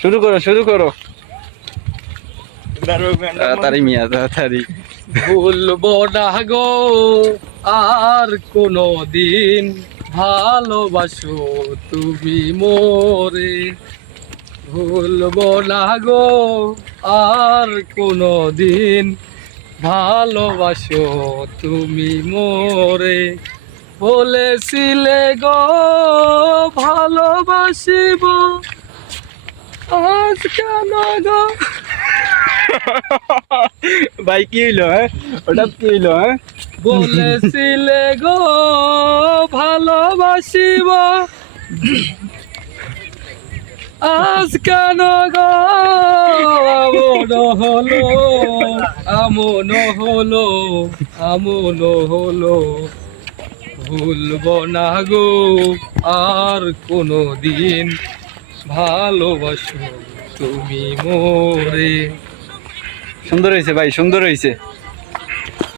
শুরু করো শুরু করো। তাড়াতাড়ি মিয়া তাড়াতাড়ি। ভুলবো না গো আর কোনো দিন, ভালোবাসো তুমি মোরে। ভুলবো না গো আর কোনো দিন, ভালোবাসো তুমি মোরে। বলেছিলে গো ভালোবাসিব, আজ কেন গো। ভাই কি হইলো হ্যাঁ, ওটা কি হইলো হ্যাঁ? বলেছিলে গো ভালোবাসিব, আজ কেন গো আমন হলো, আমন হলো, আমন হলো। ভুলবো না গো আর কোনো দিন, ভালোবাসো তুমি মোরে। সুন্দর হয়েছে ভাই, সুন্দর হয়েছে।